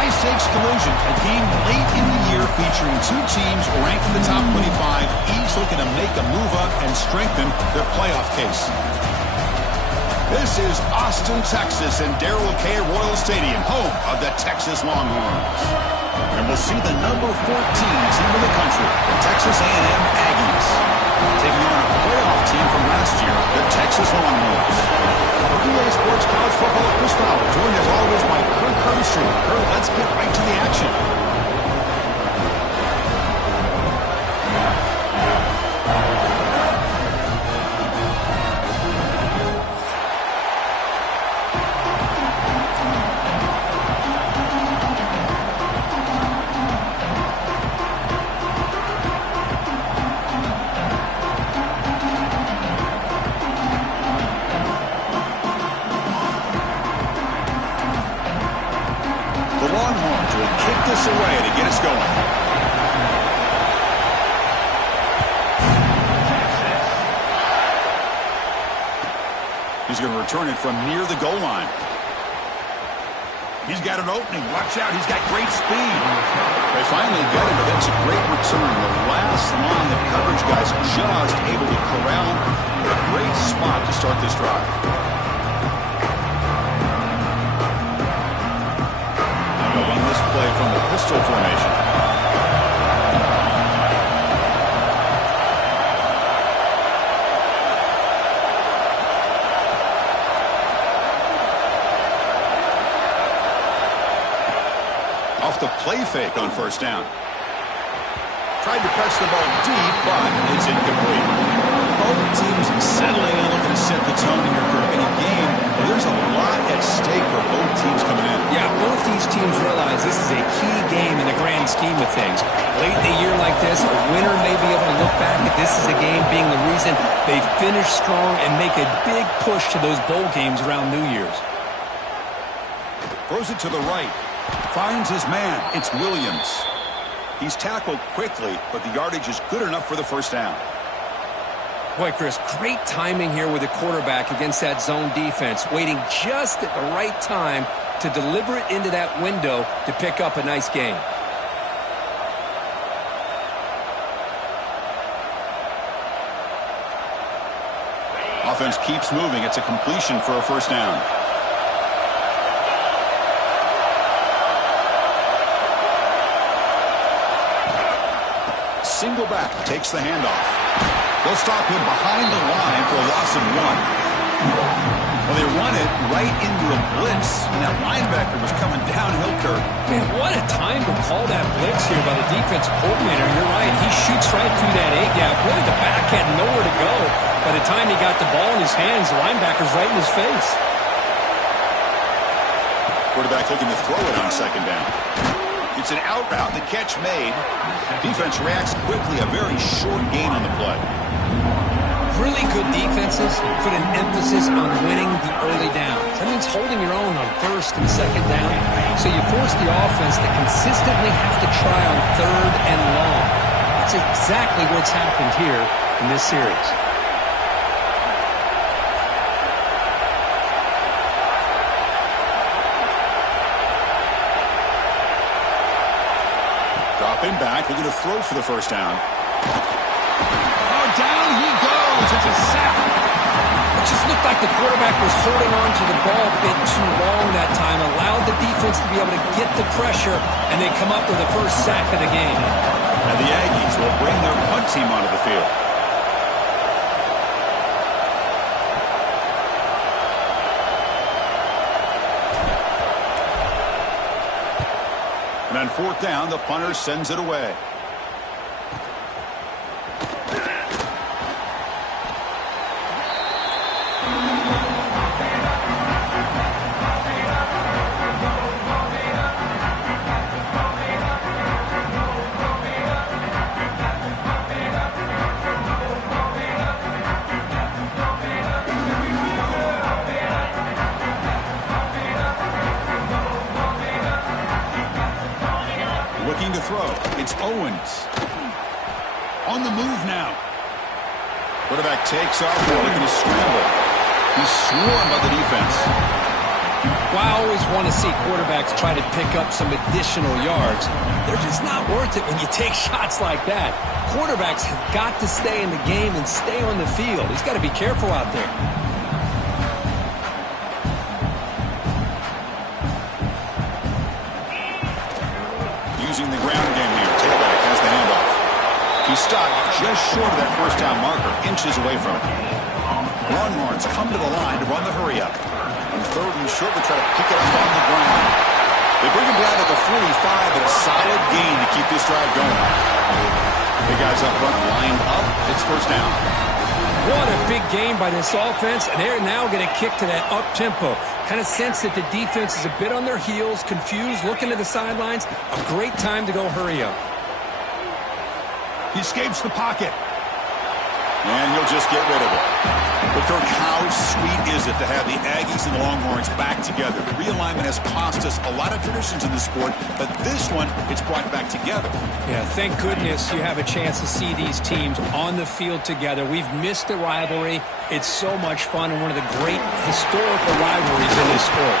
high-stakes collision, a game late in the year featuring two teams ranked in the top 25, each looking to make a move up and strengthen their playoff case. This is Austin, Texas, and Darrell K. Royal Stadium, home of the Texas Longhorns. And we'll see the number 14 team in the country, the Texas A&M Aggies, taking on a playoff team from last year, the Texas Longhorns. For EA Sports College Football, Chris Fowler, joined as always by Kirk Herbstreit. Kirk, let's get right to the action. Away to get us going. He's going to return it from near the goal line. He's got an opening. Watch out. He's got great speed. They finally get him, but that's a great return. The last line of coverage guys just able to corral him. A great spot to start this drive. Play from the pistol formation. Off the play fake on first down. Tried to press the ball deep, but it's incomplete. Both teams settling in, looking to set the tone here for any game. There's a lot at stake for both teams coming in. Yeah, both these teams realize this is a key game in the grand scheme of things. Late in the year like this, a winner may be able to look back at this as a game being the reason they finish strong and make a big push to those bowl games around New Year's. Throws it to the right. Finds his man. It's Williams. He's tackled quickly, but the yardage is good enough for the first down. Boy, Chris, great timing here with the quarterback against that zone defense, waiting just at the right time to deliver it into that window to pick up a nice gain. Offense keeps moving. It's a completion for a first down. Single back takes the handoff. They'll stop him behind the line for a loss of 1. Well, they run it right into a blitz, and that linebacker was coming downhill, Kirk. Man, what a time to call that blitz here by the defensive coordinator. You're right. He shoots right through that A-gap. Really, the back had nowhere to go. By the time he got the ball in his hands, the linebacker's right in his face. Quarterback looking to throw it on second down. It's an out route, the catch made. Defense reacts quickly, a very short gain on the play. Really good defenses put an emphasis on winning the early downs. That means holding your own on first and second down. So you force the offense to consistently have to try on third and long. That's exactly what's happened here in this series. Dropping back, looking to throw for the first down. Oh, down he goes. It's a sack. It just looked like the quarterback was holding on to the ball a bit too long that time, allowed the defense to be able to get the pressure, and they come up with the first sack of the game. And the Aggies will bring their punt team onto the field. And on fourth down, the punter sends it away. Looking to throw. It's Owens. On the move now. Quarterback takes off, looking to scramble. He's swarmed by the defense. Well, I always want to see quarterbacks try to pick up some additional yards. They're just not worth it when you take shots like that. Quarterbacks have got to stay in the game and stay on the field. He's got to be careful out there. Using the ground game here. Tailback has the handoff. He stopped just short of that first down marker, inches away from it. Longhorns come to the line to run the hurry up. On third and short, they try to pick it up on the ground. They bring him down at the 45, but a solid gain to keep this drive going. The guys up front lined up. It's first down. What a big game by this offense, and they're now going to kick to that up-tempo. Kind of sense that the defense is a bit on their heels, confused, looking to the sidelines. A great time to go hurry up. He escapes the pocket. And he'll just get rid of it. But Kirk, how sweet is it to have the Aggies and the Longhorns back together? The realignment has cost us a lot of traditions in the sport, but this one, it's brought back together. Yeah, thank goodness you have a chance to see these teams on the field together. We've missed the rivalry. It's so much fun and one of the great historical rivalries in this sport.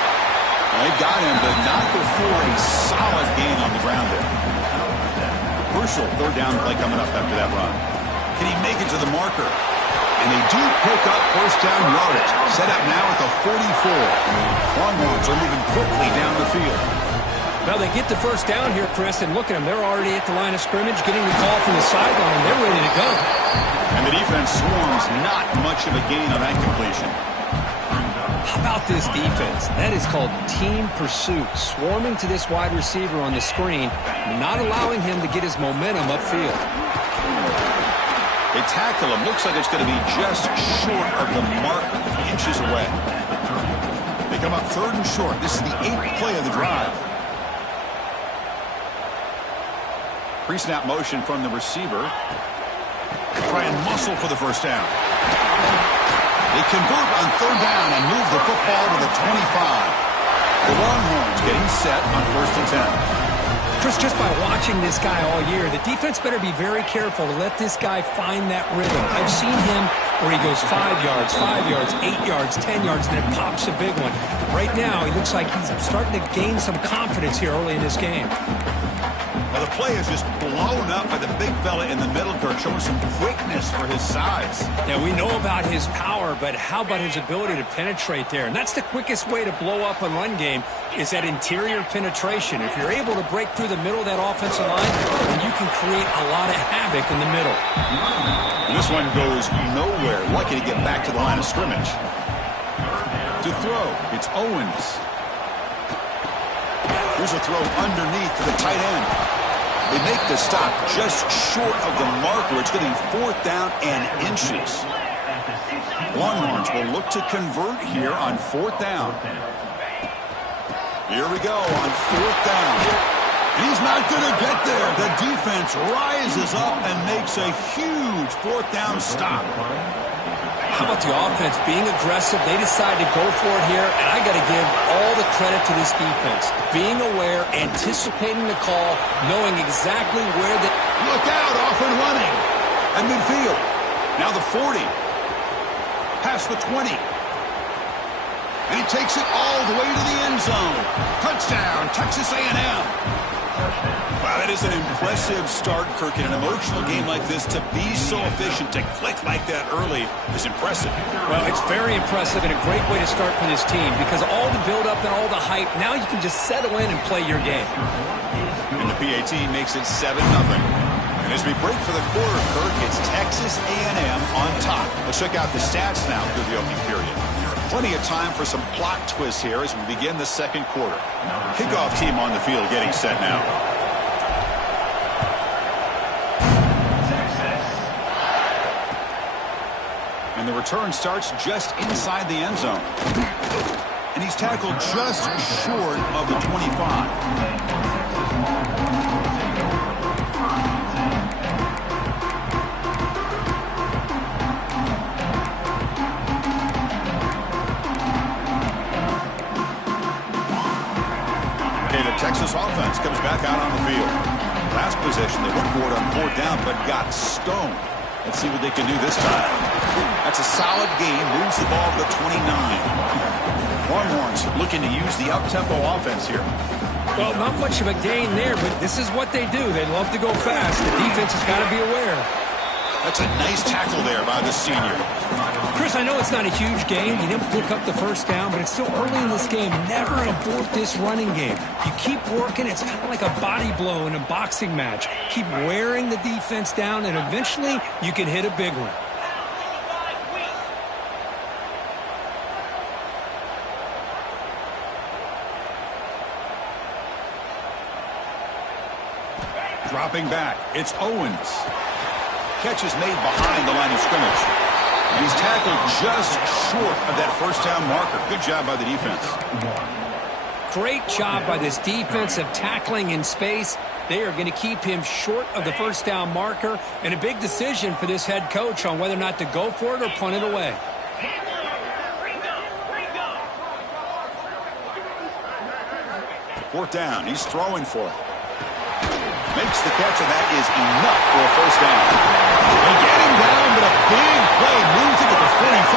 They got him, but not before a solid gain on the ground there. Crucial third down play coming up after that run. Can he make it to the marker? And they do pick up first down yardage. Set up now at the 44. Longhorns are moving quickly down the field. Well, they get the first down here, Chris, and look at them. They're already at the line of scrimmage, getting the call from the sideline. They're ready to go. And the defense swarms, not much of a gain on that completion. How about this defense? That is called team pursuit. Swarming to this wide receiver on the screen, not allowing him to get his momentum upfield. They tackle him. Looks like it's going to be just short of the mark, inches away. They come up third and short. This is the 8th play of the drive. Pre-snap motion from the receiver. Try and muscle for the first down. They convert on third down and move the football to the 25. The Longhorns getting set on first and 10. Chris, just by watching this guy all year, the defense better be very careful to let this guy find that rhythm. I've seen him where he goes 5 yards, 8 yards, 10 yards, and then pops a big one. Right now, he looks like he's starting to gain some confidence here early in this game. Well, the play is just blown up by the big fella in the middle, Kirk, showing some quickness for his size. Yeah, we know about his power, but how about his ability to penetrate there? And that's the quickest way to blow up a run game is that interior penetration. If you're able to break through the middle of that offensive line, then you can create a lot of havoc in the middle. And this one goes nowhere. Lucky to get back to the line of scrimmage. To throw, it's Owens. Here's a throw underneath to the tight end. They make the stop just short of the marker. It's getting fourth down and inches. Longhorns will look to convert here on fourth down. Here we go on fourth down. He's not going to get there. The defense rises up and makes a huge fourth down stop. How about the offense being aggressive? They decide to go for it here, and I got to give all the credit to this defense. Being aware, anticipating the call, knowing exactly where they... Look out, off and running. At midfield. Now the 40. Past the 20. And he takes it all the way to the end zone. Touchdown, Texas A&M. Wow, that is an impressive start, Kirk. In an emotional game like this, to be so efficient, to click like that early is impressive. Well, it's very impressive and a great way to start for this team because all the build-up and all the hype, now you can just settle in and play your game. And the PAT makes it 7-0. And as we break for the quarter, Kirk, it's Texas A&M on top. Let's check out the stats now through the opening period. Plenty of time for some plot twists here as we begin the second quarter. Kickoff team on the field getting set now. And the return starts just inside the end zone. And he's tackled just short of the 25. Texas offense comes back out on the field. Last possession, they went for it on fourth down, but got stoned. Let's see what they can do this time. That's a solid gain. Moves the ball to the 29. Longhorns looking to use the up-tempo offense here. Well, not much of a gain there, but this is what they do. They love to go fast. The defense has got to be aware. That's a nice tackle there by the senior. Chris, I know it's not a huge game. You didn't pick up the first down, but it's still early in this game. Never abort this running game. You keep working. It's kind of like a body blow in a boxing match. Keep wearing the defense down, and eventually you can hit a big one. Dropping back, it's Owens. Catch is made behind the line of scrimmage. And he's tackled just short of that first down marker. Good job by the defense. Great job by this defense of tackling in space. They are going to keep him short of the first down marker, and a big decision for this head coach on whether or not to go for it or punt it away. Fourth down, he's throwing for it. Makes the catch, and that is enough for a first down. They get him down, but a big play moves it to the 45.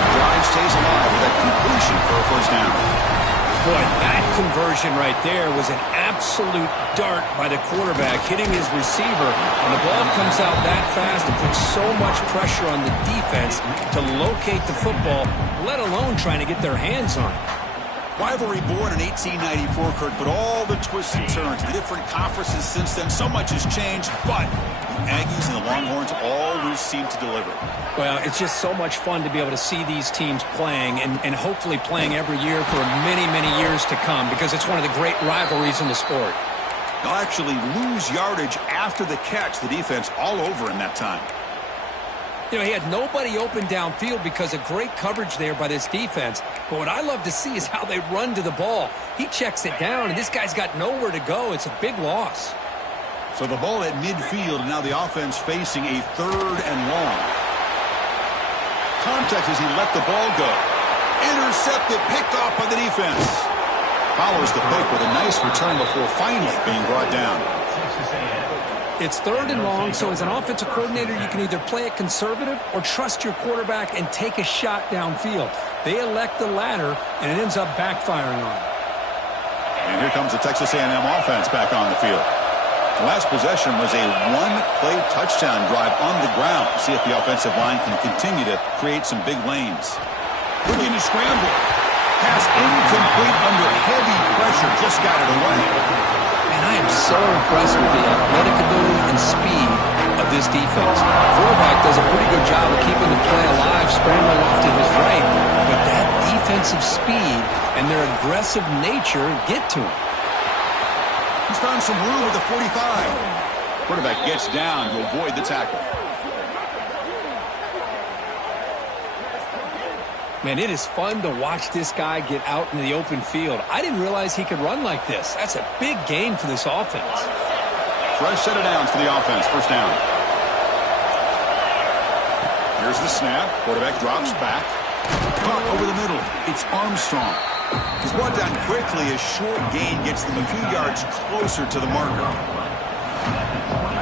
The drive stays alive with that completion for a first down. Boy, that conversion right there was an absolute dart by the quarterback, hitting his receiver. When the ball comes out that fast, it puts so much pressure on the defense to locate the football, let alone trying to get their hands on it. Rivalry born in 1894, Kurt, but all the twists and turns, the different conferences since then, so much has changed, but the Aggies and the Longhorns always seem to deliver. Well, it's just so much fun to be able to see these teams playing and hopefully playing every year for many, many years to come, because it's one of the great rivalries in the sport. They'll actually lose yardage after the catch, the defense all over in that time. You know, he had nobody open downfield because of great coverage there by this defense. But what I love to see is how they run to the ball. He checks it down, and this guy's got nowhere to go. It's a big loss. So the ball at midfield, and now the offense facing a third and long. Contact as he let the ball go. Intercepted, picked off by the defense. Follows the pick with a nice return before finally being brought down. It's third and long, so as an offensive coordinator, you can either play it conservative or trust your quarterback and take a shot downfield. They elect the latter, and it ends up backfiring on them. And here comes the Texas A&M offense back on the field. The last possession was a one-play touchdown drive on the ground. See if the offensive line can continue to create some big lanes. Looking to scramble. Pass incomplete under heavy pressure. Just got it away. And I am so impressed with the athletic ability and speed of this defense. The quarterback does a pretty good job of keeping the play alive, scrambling off to his right. But that defensive speed and their aggressive nature get to him. He's found some room at the 45. Quarterback gets down to avoid the tackle. Man, it is fun to watch this guy get out into the open field. I didn't realize he could run like this. That's a big gain for this offense. Fresh set of downs for the offense. First down. Here's the snap. Quarterback drops back. Caught over the middle. It's Armstrong. He's brought down quickly. A short gain gets them a few yards closer to the marker.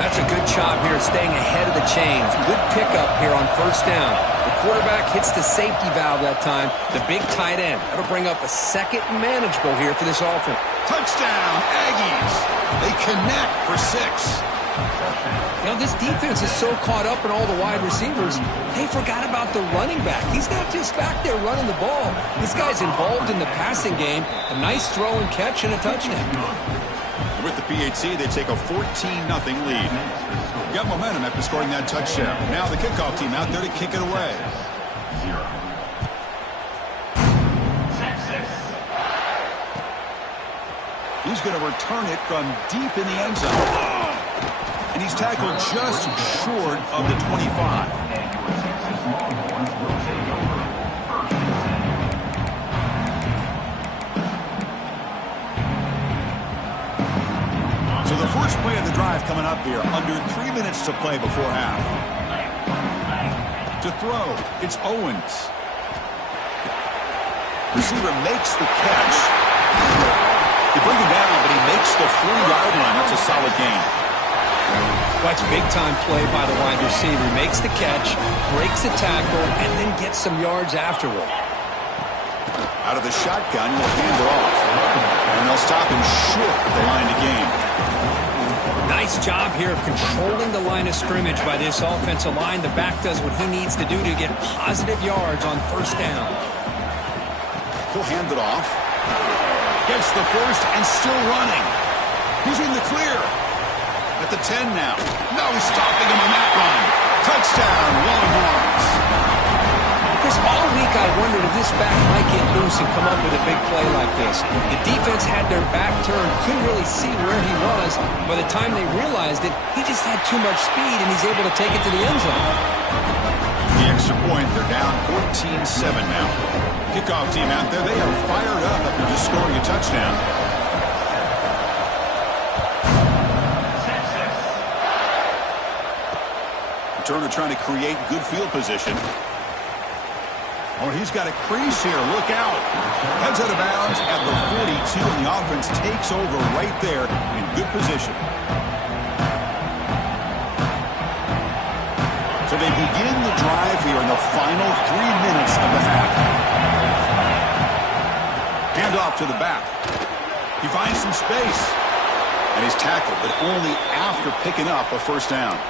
That's a good job here staying ahead of the chains. Good pickup here on first down. The quarterback hits the safety valve that time, the big tight end. That'll bring up a second and manageable here for this offense. Touchdown, Aggies. They connect for 6. Now, this defense is so caught up in all the wide receivers, they forgot about the running back. He's not just back there running the ball. This guy's involved in the passing game. A nice throw and catch and a touchdown. With the PHC, they take a 14-0 lead. Got momentum after scoring that touchdown. Now the kickoff team out there to kick it away. He's going to return it from deep in the end zone. And he's tackled just short of the 25. So the first play of the drive coming up here, under 3 minutes to play before half. To throw, it's Owens. Receiver makes the catch. They bring him down, but he makes the 40-yard line. That's a solid gain. That's big-time play by the wide receiver. Makes the catch, breaks the tackle, and then gets some yards afterward. Out of the shotgun, he'll hand it off. And they'll stop him short of the line to gain. Nice job here of controlling the line of scrimmage by this offensive line. The back does what he needs to do to get positive yards on first down. He'll hand it off. Gets the first and still running. He's in the clear. At the 10 now. No stopping him on that run. Touchdown, Longhorns. Chris, all week I wondered if this back might get loose and come up with a big play like this. The defense had their back turned, couldn't really see where he was. By the time they realized it, he just had too much speed, and he's able to take it to the end zone. The extra point, they're down 14-7 now. Kickoff team out there, they are fired up after just scoring a touchdown. Turner trying to create good field position. Oh, he's got a crease here. Look out. Heads out of bounds at the 42, and the offense takes over right there in good position. So they begin the drive here in the final 3 minutes of the half. Hand off to the back. He finds some space. And he's tackled, but only after picking up a first down.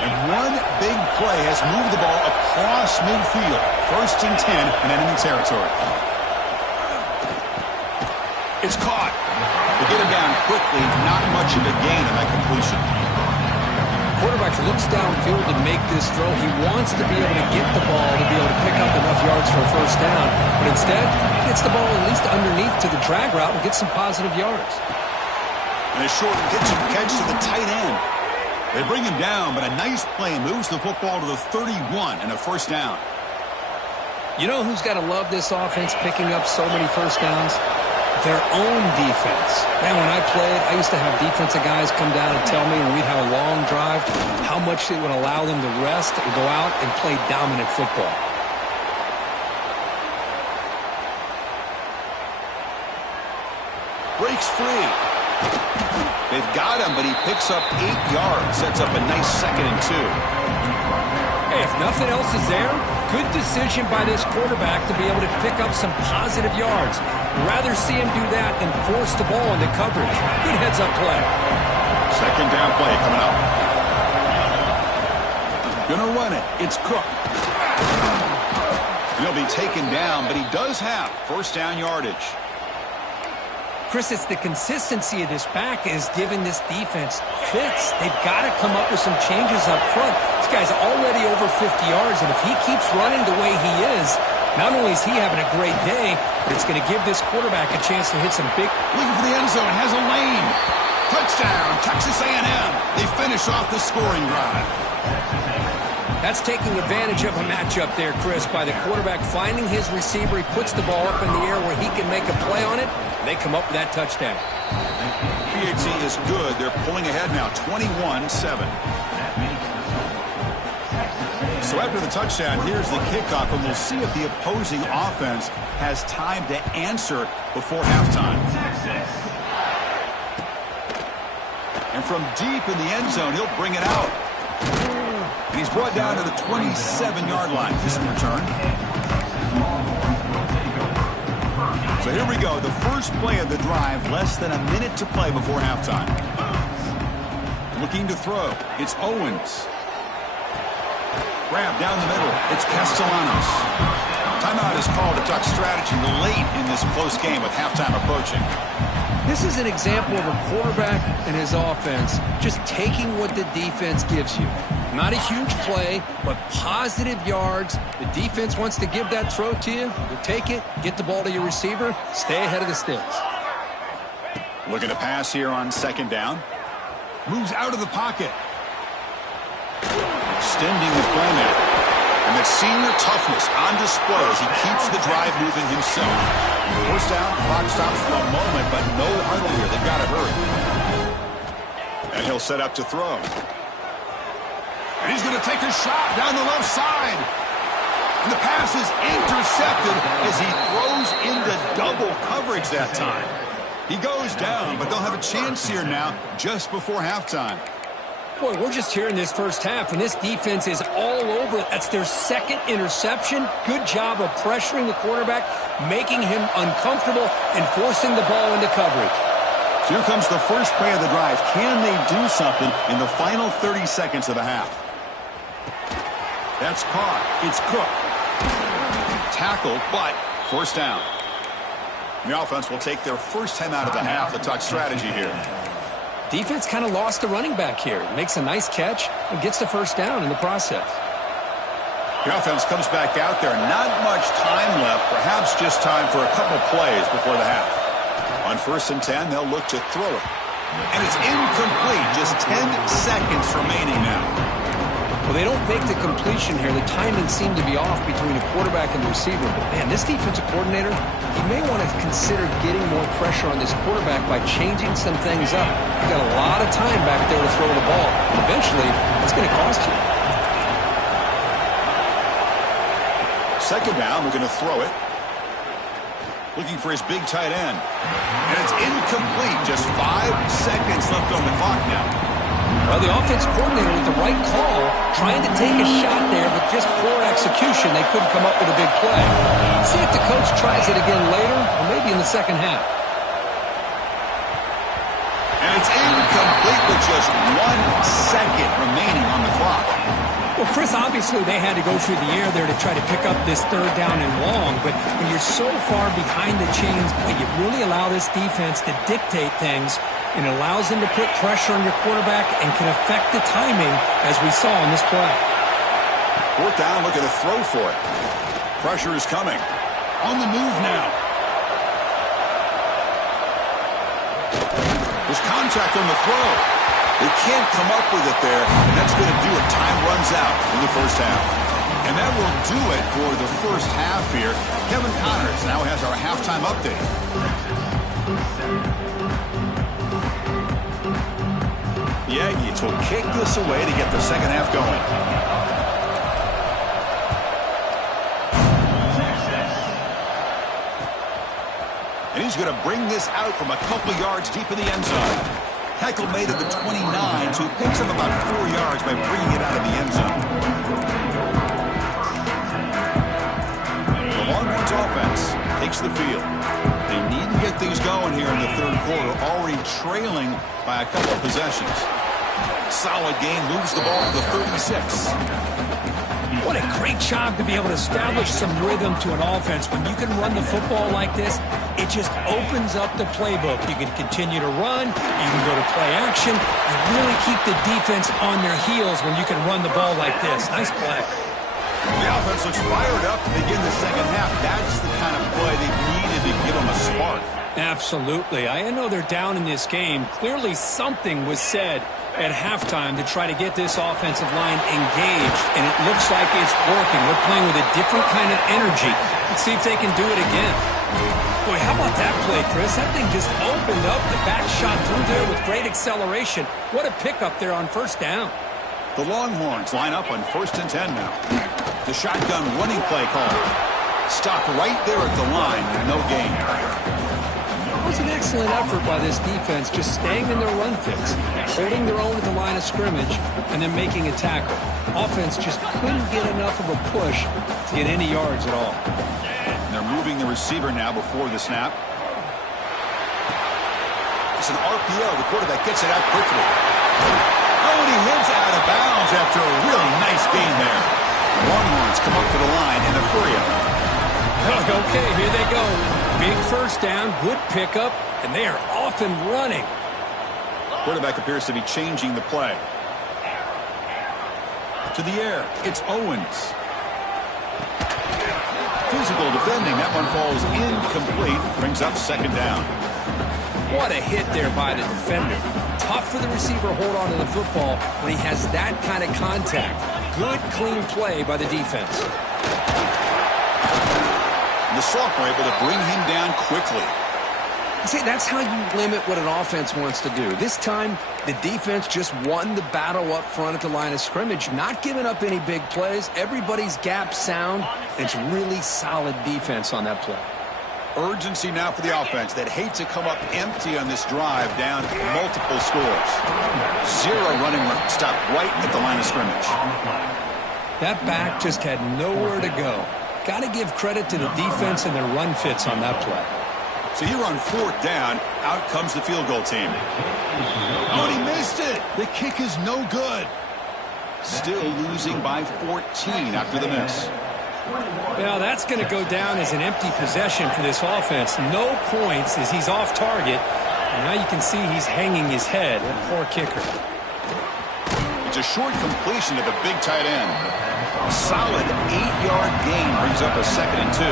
And one big play has moved the ball across midfield. 1st and 10 in enemy territory. It's caught. They get him down quickly. Not much of a gain on that completion. Quarterback looks downfield to make this throw. He wants to be able to get the ball to be able to pick up enough yards for a first down. But instead, he gets the ball at least underneath to the drag route and gets some positive yards. And a short pitch and catch to the tight end. They bring him down, but a nice play moves the football to the 31 and a first down. You know who's got to love this offense picking up so many first downs? Their own defense. Man, when I played, I used to have defensive guys come down and tell me when we'd have a long drive how much it would allow them to rest and go out and play dominant football. Breaks free. They've got him, but he picks up 8 yards. Sets up a nice 2nd and 2. Hey, if nothing else is there, good decision by this quarterback to be able to pick up some positive yards. Rather see him do that than force the ball into coverage. Good heads-up play. 2nd down play coming up. Gonna run it. It's Cook. He'll be taken down, but he does have first down yardage. Chris, it's the consistency of this back is giving this defense fits. They've got to come up with some changes up front. This guy's already over 50 yards, and if he keeps running the way he is, not only is he having a great day, but it's going to give this quarterback a chance to hit some big... Looking for the end zone, has a lane. Touchdown, Texas A&M. They finish off the scoring drive. That's taking advantage of a matchup there, Chris, by the quarterback finding his receiver. He puts the ball up in the air where he can make a play on it, and they come up with that touchdown. PAT is good. They're pulling ahead now, 21-7. So after the touchdown, here's the kickoff, and we'll see if the opposing offense has time to answer before halftime. And from deep in the end zone, he'll bring it out. And he's brought down to the 27-yard line. This return. So here we go. The first play of the drive. Less than a minute to play before halftime. Looking to throw. It's Owens. Grab down the middle. It's Castellanos. Timeout is called to talk strategy late in this close game with halftime approaching. This is an example of a quarterback and his offense just taking what the defense gives you. Not a huge play, but positive yards. The defense wants to give that throw to you. You take it, get the ball to your receiver, stay ahead of the sticks. Looking to pass here on 2nd down. Moves out of the pocket. Extending the play now. And that senior toughness on display as he keeps the drive moving himself. First down, clock stops for a moment, but no huddle here. They've got to hurry. And he'll set up to throw. And he's going to take a shot down the left side. And the pass is intercepted as he throws into double coverage that time. He goes down, but they'll have a chance here now just before halftime. Boy, we're just here in this first half, and this defense is all over it. That's their second interception. Good job of pressuring the quarterback, making him uncomfortable, and forcing the ball into coverage. So here comes the first play of the drive. Can they do something in the final 30 seconds of the half? That's caught. It's Cook. Tackled, but first down. The offense will take their first time out of the half. The talk strategy here. Defense kind of lost the running back here. Makes a nice catch and gets the first down in the process. The offense comes back out there. Not much time left. Perhaps just time for a couple plays before the half. On 1st and 10, they'll look to throw it. And it's incomplete. Just 10 seconds remaining now. Well, they don't make the completion here. The timing seemed to be off between the quarterback and the receiver. But, man, this defensive coordinator, he may want to consider getting more pressure on this quarterback by changing some things up. You've got a lot of time back there to throw the ball. And eventually, it's going to cost you. Second down, we're going to throw it. Looking for his big tight end. And it's incomplete. Just 5 seconds left on the clock now. Well, the offense coordinator with the right call, trying to take a shot there, but just poor execution. They couldn't come up with a big play. See if the coach tries it again later, or maybe in the second half. And it's incomplete with just 1 second remaining on the clock. Well, Chris, obviously they had to go through the air there to try to pick up this third down and long, but when you're so far behind the chains, boy, you really allow this defense to dictate things, and it allows them to put pressure on your quarterback and can affect the timing, as we saw in this play. 4th down, look at the throw for it. Pressure is coming. On the move now. There's contact on the throw. They can't come up with it there, and that's going to do it. Time runs out in the first half. And that will do it for the first half here. Kevin Connors now has our halftime update. The Aggies will kick this away to get the second half going. And he's going to bring this out from a couple yards deep in the end zone. Tackle made at the 29, so he picks up about 4 yards by bringing it out of the end zone. The Longhorns offense takes the field. They need to get things going here in the third quarter, already trailing by a couple of possessions. Solid game, moves the ball to the 36. What a great job to be able to establish some rhythm to an offense. When you can run the football like this, it just opens up the playbook. You can continue to run. You can go to play action. You really keep the defense on their heels when you can run the ball like this. Nice play. The offense looks fired up to begin the second half. That's the kind of play they needed to give them a spark. Absolutely. I know they're down in this game. Clearly something was said at halftime to try to get this offensive line engaged, and it looks like it's working. They're playing with a different kind of energy. Let's see if they can do it again. Boy, how about that play, Chris? That thing just opened up. The back shot through there with great acceleration. What a pickup there on first down. The Longhorns line up on 1st and 10 now. The shotgun running play call. Stopped right there at the line with no gain. It was an excellent effort by this defense, just staying in their run fix, holding their own at the line of scrimmage, and then making a tackle. Offense just couldn't get enough of a push to get any yards at all. And they're moving the receiver now before the snap. It's an RPO. The quarterback gets it out quickly. Oh, and he heads out of bounds after a really nice gain there. Longhorns come up to the line in a hurry up. Okay, here they go. Big first down, good pickup, and they are off and running. Quarterback appears to be changing the play. To the air, it's Owens. Physical defending, that one falls incomplete, brings up second down. What a hit there by the defender. Tough for the receiver to hold on to the football when he has that kind of contact. Good, clean play by the defense. The sophomore able to bring him down quickly. See, that's how you limit what an offense wants to do. This time, the defense just won the battle up front at the line of scrimmage, not giving up any big plays. Everybody's gap sound. It's really solid defense on that play. Urgency now for the offense that hate to come up empty on this drive, down multiple scores. Zero running room. Stop right at the line of scrimmage. That back just had nowhere to go. Got to give credit to the defense and their run fits on that play. So here on fourth down, out comes the field goal team. Oh, and he missed it. The kick is no good. Still losing by 14 after the miss. Well, that's going to go down as an empty possession for this offense. No points as he's off target. And now you can see he's hanging his head. A poor kicker. It's a short completion to the big tight end. A solid 8-yard gain brings up a 2nd and 2.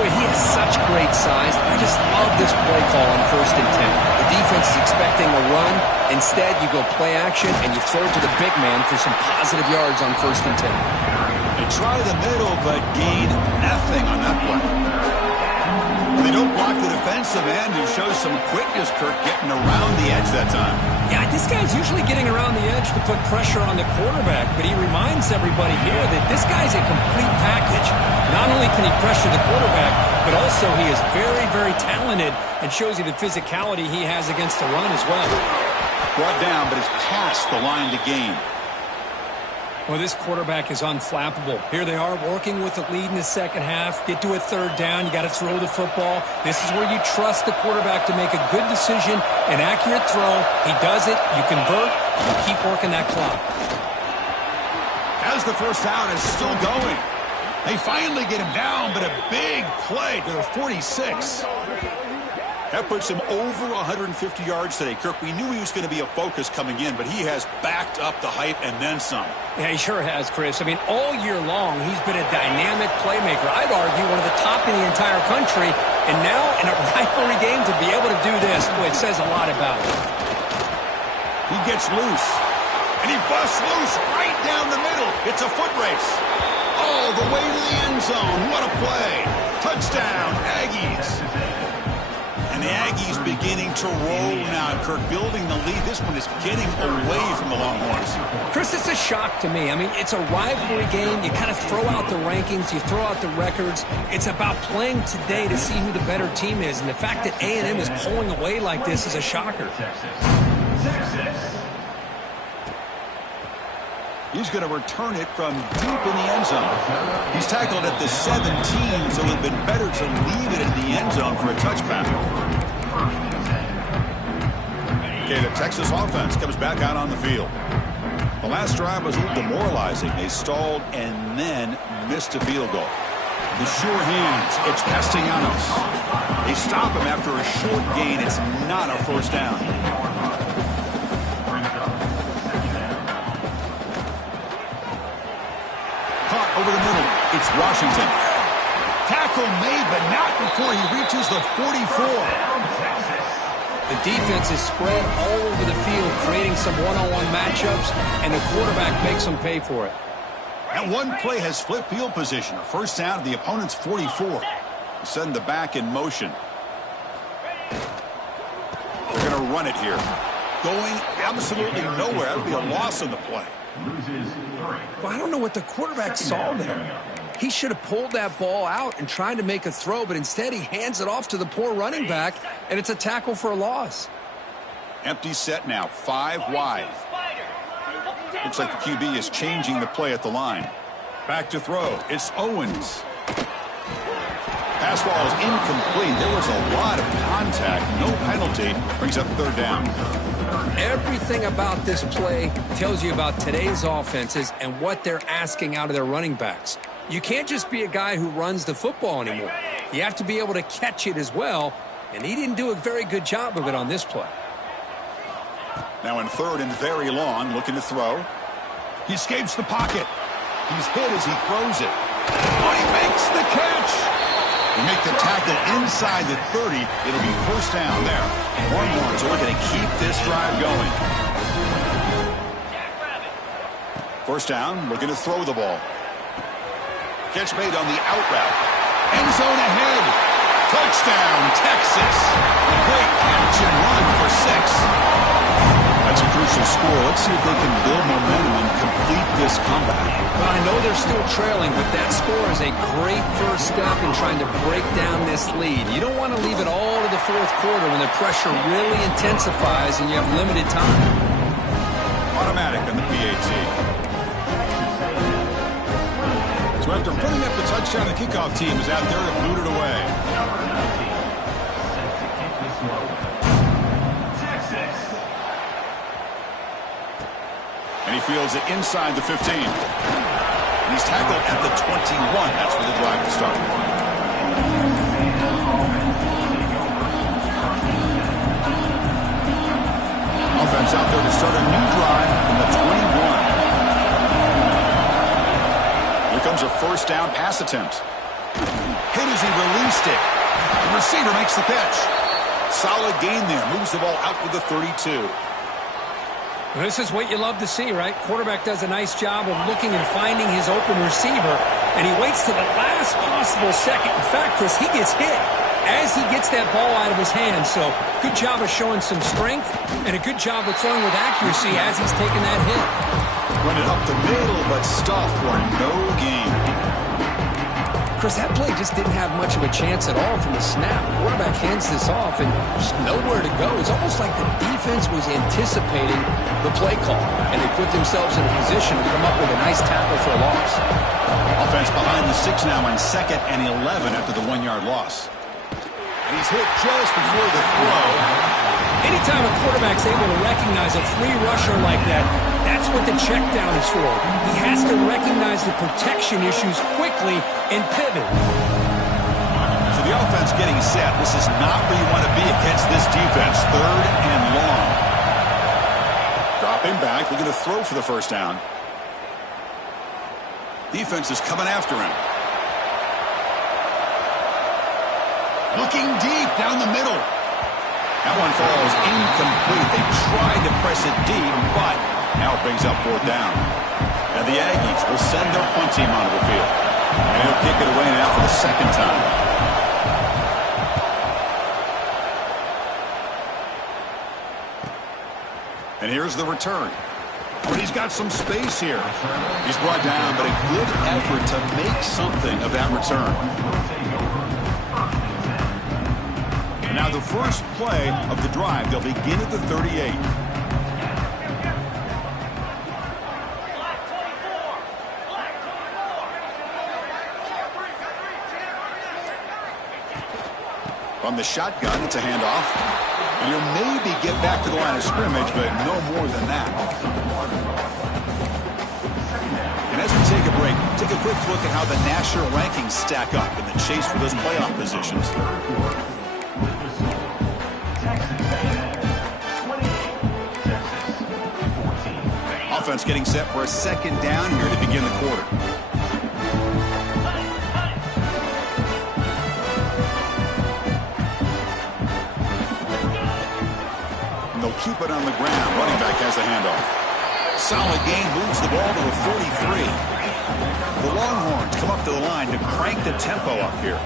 Boy, he has such great size. I just love this play call on 1st and 10. The defense is expecting a run. Instead, you go play action and you throw it to the big man for some positive yards on 1st and 10. They try the middle, but gain nothing on that play. They don't block the defensive end, who shows some quickness, Kirk, getting around the edge that time. Yeah, this guy's usually getting around the edge to put pressure on the quarterback, but he reminds everybody here that this guy's a complete package. Not only can he pressure the quarterback, but also he is very, very talented and shows you the physicality he has against the run as well. Brought down, but is past the line to gain. Well, this quarterback is unflappable. Here they are working with the lead in the second half. Get to a 3rd down. You got to throw the football. This is where you trust the quarterback to make a good decision, an accurate throw. He does it. You convert. You keep working that clock. As the first down is still going. They finally get him down, but a big play to the 46. That puts him over 150 yards today. Kirk, we knew he was going to be a focus coming in, but he has backed up the hype and then some. Yeah, he sure has, Chris. I mean, all year long, he's been a dynamic playmaker. I'd argue one of the top in the entire country. And now, in a rivalry game, to be able to do this, boy, it says a lot about him. He gets loose, and he busts loose right down the middle. It's a foot race. All the way to the end zone. What a play. Touchdown, Aggies. And the Aggies beginning to roll now. Kirk building the lead. This one is getting away from the Longhorns. Chris, it's a shock to me. I mean, it's a rivalry game. You kind of throw out the rankings. You throw out the records. It's about playing today to see who the better team is. And the fact that A&M is pulling away like this is a shocker. He's going to return it from deep in the end zone. He's tackled at the 17, so it would have been better to leave it in the end zone for a touchback. Okay, the Texas offense comes back out on the field. The last drive was a little demoralizing. They stalled and then missed a field goal. The sure hands, it's Castellanos. They stop him after a short gain. It's not a first down. Caught over the middle. It's Washington. Tackle made, but not before he reaches the 44. The defense is spread all over the field, creating some one-on-one matchups, and the quarterback makes them pay for it. That one play has flipped field position. A first down at the opponent's 44. Send the back in motion. They're going to run it here. Going absolutely nowhere. That would be a loss on the play. Well, I don't know what the quarterback saw there. He should have pulled that ball out and tried to make a throw, but instead he hands it off to the poor running back, and it's a tackle for a loss. Empty set now, 5 wide. Looks like the QB is changing the play at the line. Back to throw. It's Owens. Pass ball is incomplete. There was a lot of contact. No penalty. Brings up 3rd down. Everything about this play tells you about today's offenses and what they're asking out of their running backs. You can't just be a guy who runs the football anymore. You have to be able to catch it as well, and he didn't do a very good job of it on this play. Now in 3rd and very long, looking to throw. He escapes the pocket. He's hit as he throws it. Oh, he makes the catch. They make the tackle inside the 30. It'll be first down there. Longhorns are looking to keep this drive going. First down, looking to throw the ball. Catch made on the out route. End zone ahead. Touchdown, Texas. A great catch and run for 6. That's a crucial score. Let's see if they can build momentum and complete this comeback? Well, I know they're still trailing, but that score is a great first step in trying to break down this lead. You don't want to leave it all to the fourth quarter when the pressure really intensifies and you have limited time. Automatic on the PAT. So after putting up the touchdown, the kickoff team is out there to boot it away. And he fields it inside the 15. And he's tackled at the 21. That's where the drive will start. Offense out there to start a new drive from the 21. Here comes a first down pass attempt. Hit as he released it. The receiver makes the catch. Solid gain there. Moves the ball out to the 32. This is what you love to see, right? Quarterback does a nice job of looking and finding his open receiver, and he waits to the last possible second. In fact, Chris, he gets hit as he gets that ball out of his hands. So good job of showing some strength and a good job of throwing with accuracy as he's taking that hit. Run it up the middle, but stop for no gain. Chris, that play just didn't have much of a chance at all from the snap. Quarterback hands this off and there's nowhere to go. It's almost like the defense was anticipating the play call, and they put themselves in a position to come up with a nice tackle for a loss. Offense behind the 6 now on 2nd and 11 after the 1-yard loss. And he's hit just before the throw. Anytime a quarterback's able to recognize a free rusher like that, that's what the check down is for. He has to recognize the protection issues quickly and pivot. So the offense getting set. This is not where you want to be against this defense. 3rd and long. Dropping back, looking to throw for the first down. Defense is coming after him. Looking deep down the middle. That one falls incomplete. They tried to press it deep, but now it brings up 4th down. And the Aggies will send their punt team onto the field. And he'll kick it away now for the 2nd time. And here's the return. But he's got some space here. He's brought down, but a good effort to make something of that return. And now the first play of the drive. They'll begin at the 38. From the shotgun, it's a handoff. And he'll maybe get back to the line of scrimmage, but no more than that. And as we take a break, take a quick look at how the national rankings stack up in the chase for those playoff positions. Offense getting set for a 2nd down here to begin the quarter. And they'll keep it on the ground. Running back has the handoff. Solid gain, moves the ball to the 43. The Longhorns come up to the line to crank the tempo up here.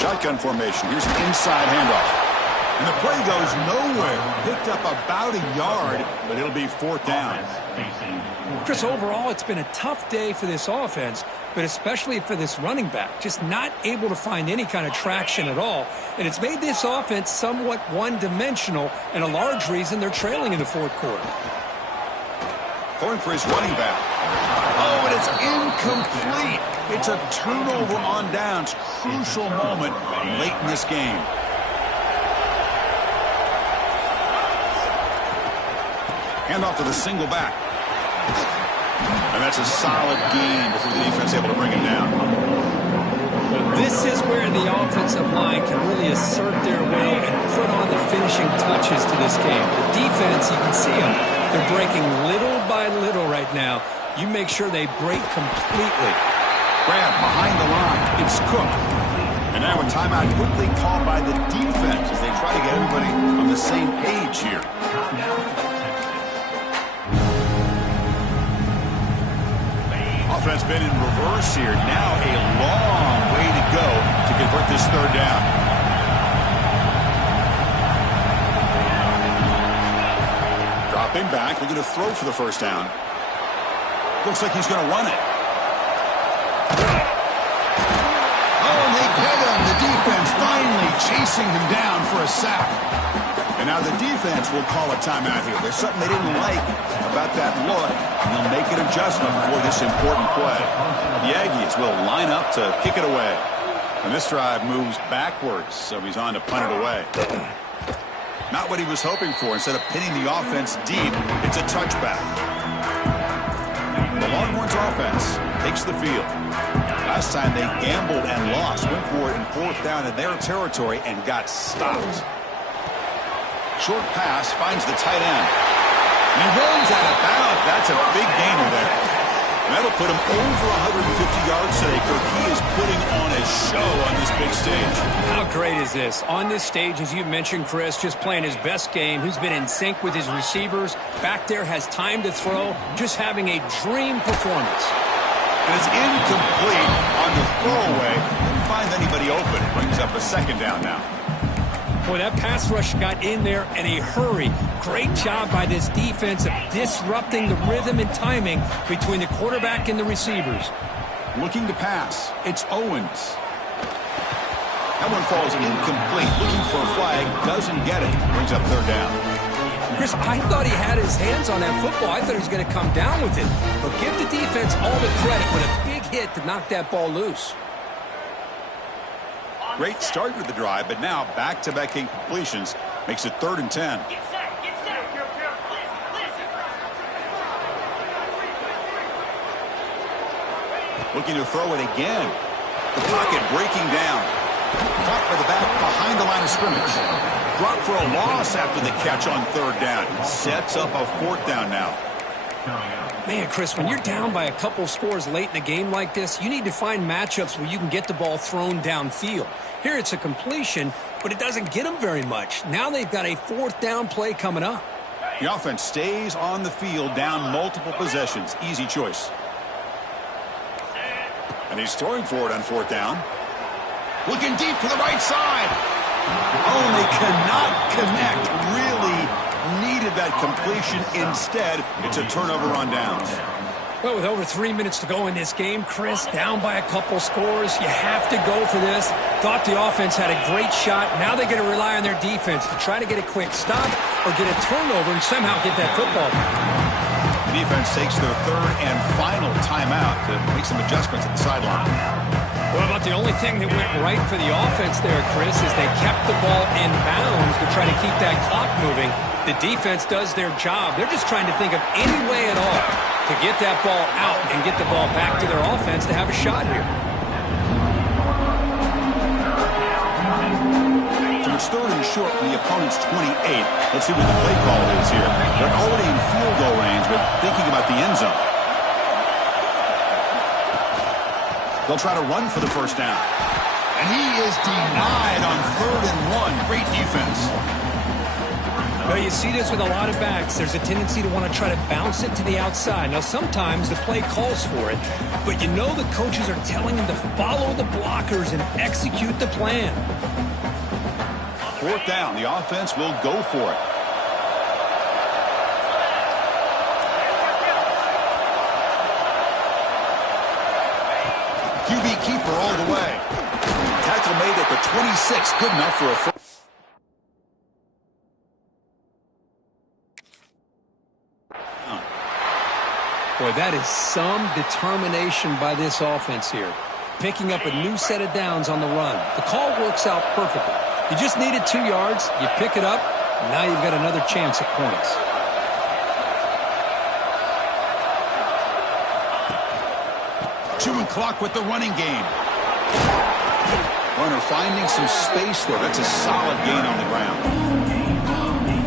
Shotgun formation. Here's an inside handoff. And the play goes nowhere. Picked up about a yard, but it'll be 4th down. Chris, overall, it's been a tough day for this offense, but especially for this running back. Just not able to find any kind of traction at all. And it's made this offense somewhat one-dimensional, and a large reason they're trailing in the 4th quarter. Going for his running back. Oh, and it's incomplete. It's a turnover on downs. Crucial moment late in this game. Handoff to the single back. And that's a solid gain before the defense able to bring him down. Well, this is where the offensive line can really assert their will and put on the finishing touches to this game. The defense, you can see them. They're breaking little by little right now. You make sure they break completely. Grab behind the line. It's Cook. And now a timeout quickly called by the defense as they try to get everybody on the same page here. Offense been in reverse here. Now a long way to go to convert this 3rd down. Dropping back, looking to throw for the first down. Looks like he's going to run it. Oh, and they get him. The defense finally chasing him down for a sack. And now the defense will call a timeout here. There's something they didn't like about that look, and they'll make an adjustment before this important play. The Aggies will line up to kick it away. And this drive moves backwards, so he's on to punt it away. Not what he was hoping for. Instead of pinning the offense deep, it's a touchback. The Longhorns offense takes the field. Last time they gambled and lost, went for it in 4th down in their territory and got stopped. Short pass finds the tight end. And he runs out of bounds. That's a big gainer there. And that'll put him over 150 yards today. Kirk, he is putting on a show on this big stage. How great is this? On this stage, as you mentioned, Chris, just playing his best game. He's been in sync with his receivers. Back there, has time to throw. Just having a dream performance. And it's incomplete on the throwaway. Didn't find anybody open. It brings up a 2nd down now. Boy, that pass rush got in there in a hurry. Great job by this defense of disrupting the rhythm and timing between the quarterback and the receivers. Looking to pass. It's Owens. That one falls incomplete. Looking for a flag. Doesn't get it. Brings up 3rd down. Chris, I thought he had his hands on that football. I thought he was going to come down with it. But give the defense all the credit with a big hit to knock that ball loose. Great start with the drive, but now back-to-back incompletions makes it 3rd and 10. Looking to throw it again. The pocket breaking down. Caught by the back behind the line of scrimmage. Dropped for a loss after the catch on 3rd down. Sets up a 4th down now. Man, Chris, when you're down by a couple scores late in a game like this, you need to find matchups where you can get the ball thrown downfield. Here it's a completion, but it doesn't get them very much. Now they've got a 4th down play coming up. The offense stays on the field, down multiple possessions. Easy choice. And he's throwing for it on 4th down. Looking deep to the right side. Oh, they cannot connect. Really needed that completion. Instead, it's a turnover on downs. Well, with over 3 minutes to go in this game, Chris, down by a couple scores, you have to go for this. Thought the offense had a great shot. Now they're going to rely on their defense to try to get a quick stop or get a turnover and somehow get that football. The defense takes their 3rd and final timeout to make some adjustments at the sideline. Well, about the only thing that went right for the offense there, Chris, is they kept the ball in bounds to try to keep that clock moving. The defense does their job. They're just trying to think of any way at all to get that ball out and get the ball back to their offense to have a shot here. So it's 3rd and short from the opponent's 28. Let's see what the play call is here. They're already in field goal range, but thinking about the end zone. They'll try to run for the 1st down. And he is denied on 3rd and 1. Great defense. Well, you see this with a lot of backs. There's a tendency to want to try to bounce it to the outside. Now, sometimes the play calls for it, but you know the coaches are telling them to follow the blockers and execute the plan. 4th down. The offense will go for it. QB keeper all the way. Tackle made at the 26. Good enough for a first. Boy, that is some determination by this offense here. Picking up a new set of downs on the run. The call works out perfectly. You just needed 2 yards. You pick it up. And now you've got another chance at points. Chewing clock with the running game. Runner finding some space there. That's a solid gain on the ground.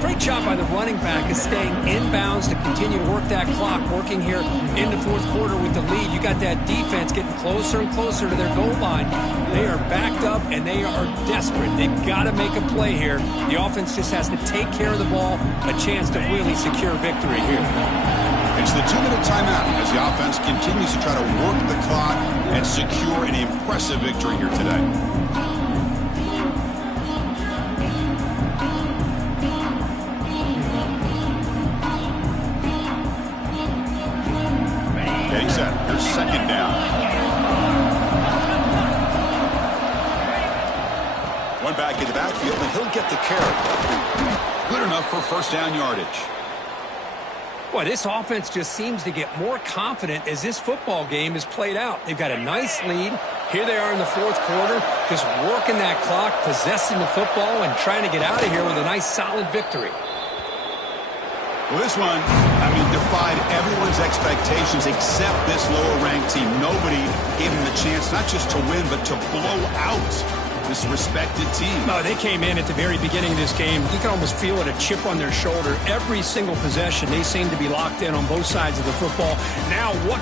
Great job by the running back is staying inbounds to continue to work that clock, working here in the 4th quarter with the lead. You got that defense getting closer and closer to their goal line. They are backed up, and they are desperate. They've got to make a play here. The offense just has to take care of the ball, a chance to really secure victory here. It's the 2-minute timeout as the offense continues to try to work the clock and secure an impressive victory here today. second down. One back in the backfield, and he'll get the carry. Good enough for first down yardage. Boy, this offense just seems to get more confident as this football game is played out. They've got a nice lead. Here they are in the fourth quarter, just working that clock, possessing the football, and trying to get out of here with a nice, solid victory. Well, this one, defied everyone's expectations except this lower-ranked team. Nobody gave them the chance not just to win, but to blow out this respected team. No, they came in at the very beginning of this game. You can almost feel it, a chip on their shoulder. Every single possession, they seem to be locked in on both sides of the football. Now, what